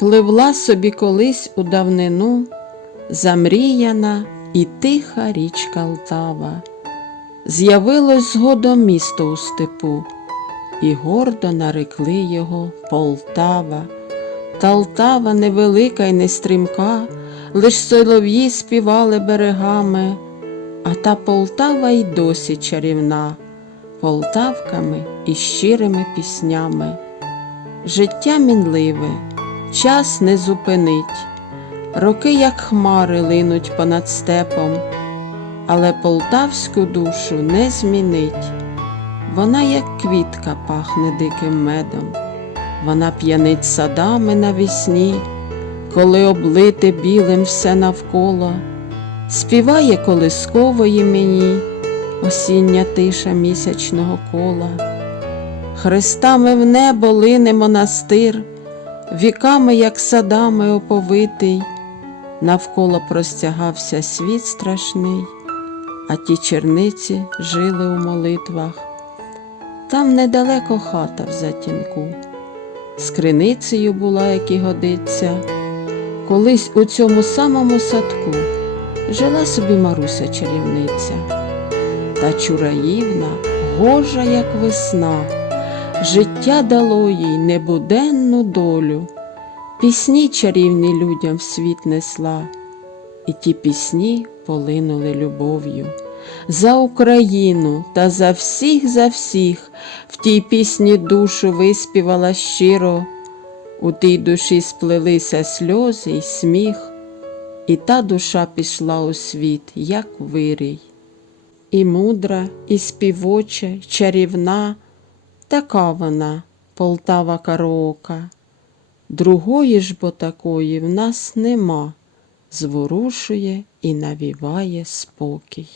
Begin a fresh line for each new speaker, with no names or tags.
Пливла собі колись у давнину замріяна і тиха річка Лтава. З'явилось згодом місто у степу, і гордо нарекли його Полтава. Та Лтава невелика й не стрімка, лиш солов'ї співали берегами, а та Полтава й досі чарівна, полтавками і щирими піснями. Життя мінливе, час не зупинить, роки, як хмари, линуть понад степом, але полтавську душу не змінить. Вона, як квітка, пахне диким медом, вона п'янить садами навесні, коли облите білим все навколо, співає колискової мені осіння тиша місячного кола. Хрестами в небо лине монастир, віками, як садами оповитий, навколо простягався світ страшний, а ті черниці жили у молитвах. Там недалеко хата в затінку, з криницею була, як і годиться. Колись у цьому самому садку жила собі Маруся чарівниця, та чураївна, гожа, як весна, життя дало їй небуденну долю, пісні чарівні людям в світ несла, і ті пісні полинули любов'ю. За Україну та за всіх, за всіх в тій пісні душу виспівала щиро, у тій душі сплелися сльози й сміх, і та душа пішла у світ, як вирій. І мудра, і співоча, чарівна, така вона, Полтава караока. Другої ж бо такої в нас нема, зворушує і навіває спокій.